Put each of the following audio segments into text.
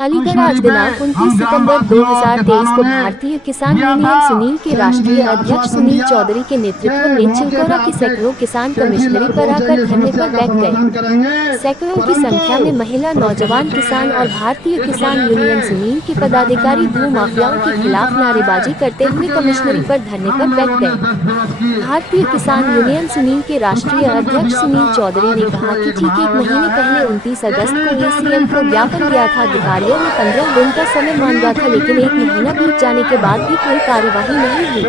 अलीगढ़ आज दिनांक 29 सितंबर 2023 को भारतीय किसान यूनियन सुनील के राष्ट्रीय अध्यक्ष सुनील चौधरी के नेतृत्व में चिलकोरा के सैकड़ों किसान कमिश्नरी पर आकर धरने पर बैठ गए। सैकड़ों की संख्या में महिला, नौजवान किसान और भारतीय किसान यूनियन सुनील के पदाधिकारी भू माफियाओं के खिलाफ नारेबाजी करते हुए कमिश्नरी पर धरने पर बैठ गए। भारतीय किसान यूनियन सुनील के राष्ट्रीय अध्यक्ष सुनील चौधरी ने कहा कि ठीक एक महीने पहले 29 अगस्त को एसीएम को ज्ञापन दिया था। अधिकारियों ने 15 दिन का समय मांगा था, लेकिन एक महीना बीत जाने के बाद भी कोई कार्यवाही नहीं हुई।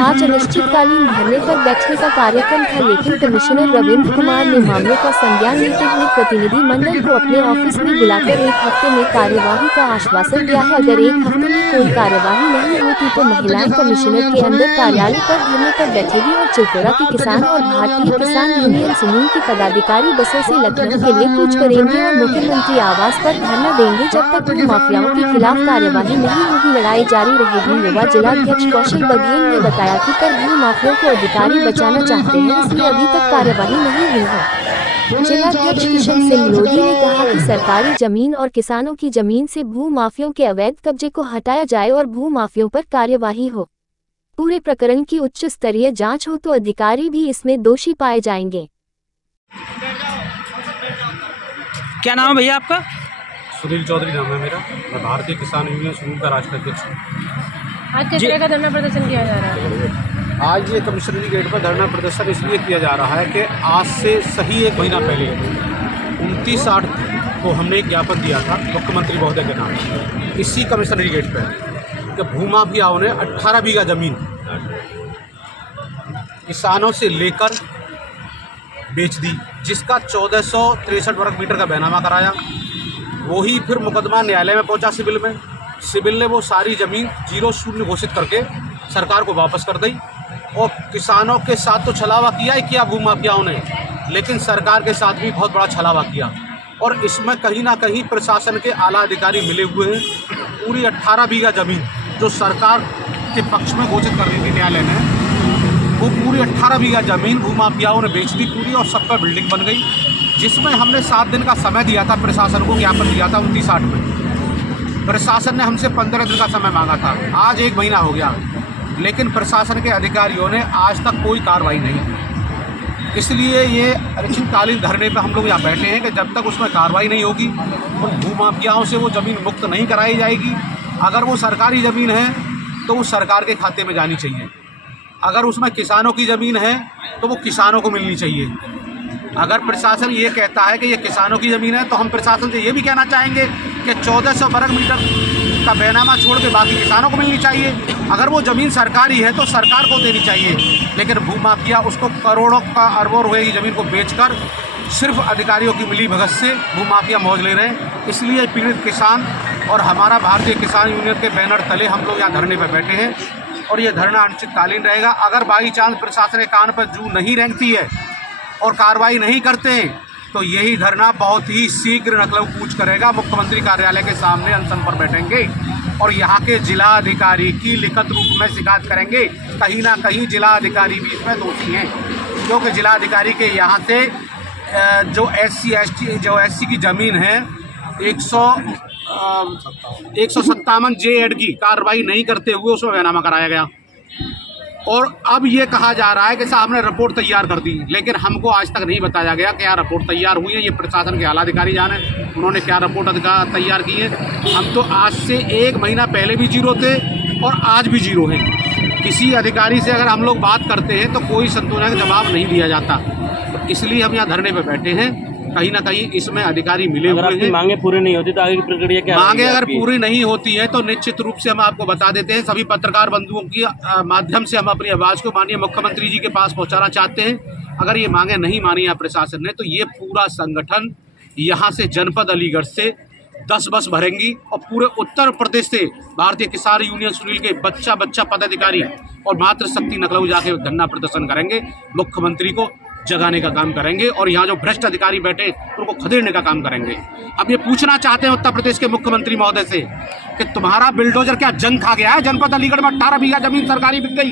आज अनिश्चितकालीन धरने पर बैठने का कार्यक्रम था, लेकिन कमिश्नर रविंद्र कुमार ने मामले का संज्ञान लेते हुए प्रतिनिधि मंडल को अपने ऑफिस में बुलाकर 1 हफ्ते में कार्यवाही का आश्वासन दिया है। अगर 1 हफ्ते में कोई कार्यवाही नहीं होती तो महिलाएं कमिश्नर के अंदर कार्यालय पर धरने पर बैठेगी और चिलकोरा के किसान और भारतीय किसान यूनियन सुनील के पदाधिकारी बसों से लखनऊ के लिए कूच करेंगे और मुख्यमंत्री आवास पर धरना देंगे। जब तक भू माफियाओं के खिलाफ कार्यवाही नहीं होगी, लड़ाई जारी रहेगी। युवा जिलाध्यक्ष कौशल बघेल ने बताया कि पर भू माफियाओं को अधिकारी बचाना चाहते हैं, इसलिए अभी तक कार्यवाही नहीं हुई है। जिलाध्यक्ष किशन सिंह लोधी ने कहा कि सरकारी जमीन और किसानों की जमीन से भू माफियाओं के अवैध कब्जे को हटाया जाए और भू माफियाओं पर कार्यवाही हो। पूरे प्रकरण की उच्च स्तरीय जांच हो तो अधिकारी भी इसमें दोषी पाए जाएंगे। क्या नाम है भैया आपका? सुनील चौधरी नाम है मेरा। मैं भारतीय किसान यूनियन सुनील का राष्ट्रीय अध्यक्ष हूँ। आज किस तरह का धरना प्रदर्शन किया जा रहा है? आज ये कमिश्नरी गेट पर धरना प्रदर्शन इसलिए किया जा रहा है कि आज से सही 1 महीना पहले 29/8 को हमने एक ज्ञापन दिया था मुख्यमंत्री महोदय के नाम इसी कमिश्नरी गेट पर कि भूमाफियाओं ने 18 बीघा जमीन किसानों से लेकर बेच दी, जिसका 1463 वर्ग मीटर का बैनामा कराया। वही फिर मुकदमा न्यायालय में पहुंचा सिविल में। सिविल ने वो सारी ज़मीन 0-0 घोषित करके सरकार को वापस कर दी और किसानों के साथ तो छलावा किया ही किया भूमाफियाओं ने, लेकिन सरकार के साथ भी बहुत बड़ा छलावा किया। और इसमें कहीं ना कहीं प्रशासन के आला अधिकारी मिले हुए हैं। पूरी 18 बीघा ज़मीन जो सरकार के पक्ष में घोषित कर दी थी न्यायालय ने, वो पूरी 18 बीघा ज़मीन भूमाफियाओं ने बेच दी पूरी और सब पर बिल्डिंग बन गई, जिसमें हमने 7 दिन का समय दिया था। प्रशासन को ज्ञापन दिया था 29/8 में। प्रशासन ने हमसे 15 दिन का समय मांगा था। आज 1 महीना हो गया, लेकिन प्रशासन के अधिकारियों ने आज तक कोई कार्रवाई नहीं की। इसलिए ये अनिश्चितकालीन धरने पर हम लोग यहाँ बैठे हैं कि जब तक उसमें कार्रवाई नहीं होगी उन भूमाफियाओं से वो ज़मीन मुक्त नहीं कराई जाएगी। अगर वो सरकारी ज़मीन है तो वो सरकार के खाते में जानी चाहिए। अगर उसमें किसानों की ज़मीन है तो वो किसानों को मिलनी चाहिए। अगर प्रशासन ये कहता है कि ये किसानों की ज़मीन है तो हम प्रशासन से ये भी कहना चाहेंगे कि 1400 वर्ग मीटर का बैनामा छोड़ के बाकी किसानों को मिलनी चाहिए। अगर वो ज़मीन सरकारी है तो सरकार को देनी चाहिए, लेकिन भूमाफिया उसको करोड़ों का अरबों रुपए की ज़मीन को बेचकर सिर्फ अधिकारियों की मिली भगत से भूमाफिया मौज ले रहे हैं। इसलिए पीड़ित किसान और हमारा भारतीय किसान यूनियन के बैनर तले हम लोग यहाँ धरने पर बैठे हैं और ये धरना अनिश्चितकालीन रहेगा। अगर बाई चांस प्रशासन के कान पर जू नहीं रेंगती है और कार्रवाई नहीं करते हैं तो यही धरना बहुत ही शीघ्र लखनऊ कूच करेगा। मुख्यमंत्री कार्यालय के सामने अनशन पर बैठेंगे और यहाँ के जिलाधिकारी की लिखित रूप में शिकायत करेंगे। कहीं ना कहीं जिलाधिकारी भी इसमें दोषी हैं, क्योंकि जिलाधिकारी के यहाँ से जो एससी की ज़मीन है 157 जे की कार्रवाई नहीं करते हुए उसमें बैनामा कराया गया। और अब ये कहा जा रहा है कि साहब ने रिपोर्ट तैयार कर दी, लेकिन हमको आज तक नहीं बताया गया क्या रिपोर्ट तैयार हुई है। ये प्रशासन के आला अधिकारी जाने उन्होंने क्या रिपोर्ट तैयार की है। हम तो आज से 1 महीना पहले भी जीरो थे और आज भी जीरो हैं। किसी अधिकारी से अगर हम लोग बात करते हैं तो कोई संतोषजनक जवाब नहीं दिया जाता। तो इसलिए हम यहाँ धरने पर बैठे हैं। कहीं ना कहीं इसमें अधिकारी मिले हुए हैं। मांगे पूरी नहीं होती तो आगे की प्रक्रिया क्या? मांगे अगर पूरी नहीं होती है तो निश्चित रूप से हम आपको बता देते हैं। सभी पत्रकार बंधुओं की माध्यम से हम अपनी आवाज़ को माननीय मुख्यमंत्री जी के पास पहुंचाना चाहते हैं। अगर ये मांगे नहीं मानी है प्रशासन ने तो ये पूरा संगठन यहाँ से जनपद अलीगढ़ से 10 बस भरेंगी और पूरे उत्तर प्रदेश से भारतीय किसान यूनियन सुनील के बच्चा पदाधिकारी और मातृशक्ति लखनऊ जाके धरना प्रदर्शन करेंगे। मुख्यमंत्री को जगाने का काम करेंगे और यहाँ जो भ्रष्ट अधिकारी बैठे उनको खदेड़ने का काम करेंगे। अब ये पूछना चाहते हैं उत्तर प्रदेश के मुख्यमंत्री महोदय से कि तुम्हारा बिल्डोजर क्या जंग खा गया है? जनपद अलीगढ़ में 18 बीघा जमीन सरकारी बिक गई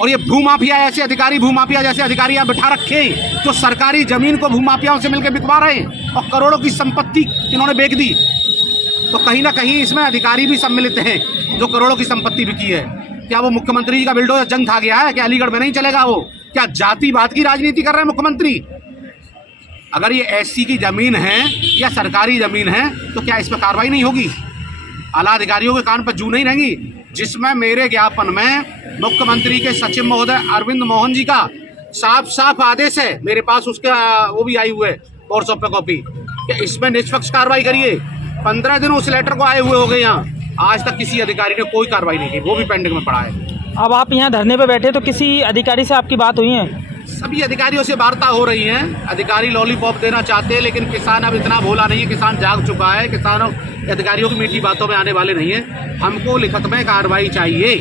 और ये भूमाफिया ऐसे अधिकारी, भूमाफिया जैसे अधिकारी यहाँ बिठा रखे हैं जो सरकारी जमीन को भूमाफियाओं से मिलकर बिकवा रहे हैं और करोड़ों की संपत्ति इन्होंने बेच दी। तो कहीं ना कहीं इसमें अधिकारी भी सम्मिलित हैं जो करोड़ों की संपत्ति बिकी है। क्या वो मुख्यमंत्री जी का बिल्डोजर जंग था गया है? क्या अलीगढ़ में नहीं चलेगा वो? क्या जातिवाद की राजनीति कर रहे हैं मुख्यमंत्री? अगर ये एससी की जमीन है या सरकारी जमीन है तो क्या इस पर कार्रवाई नहीं होगी? आला अधिकारियों के कान पर जू नहीं रहेंगी? जिसमें मेरे ज्ञापन में मुख्यमंत्री के सचिव महोदय अरविंद मोहन जी का साफ साफ आदेश है, मेरे पास उसका वो भी आई हुए व्हाट्सएप पे कॉपी, कि इसमें निष्पक्ष कार्रवाई करिए। 15 दिन उस लेटर को आए हुए हो गए यहाँ, आज तक किसी अधिकारी ने कोई कार्रवाई नहीं की, वो भी पेंडिंग में पड़ा है। अब आप यहाँ धरने पे बैठे तो किसी अधिकारी से आपकी बात हुई है? सभी अधिकारियों से वार्ता हो रही है। अधिकारी लॉलीपॉप देना चाहते हैं, लेकिन किसान अब इतना भोला नहीं है, किसान जाग चुका है। किसानों अधिकारियों की मीठी बातों में आने वाले नहीं है। हमको लिखत में कार्रवाई चाहिए।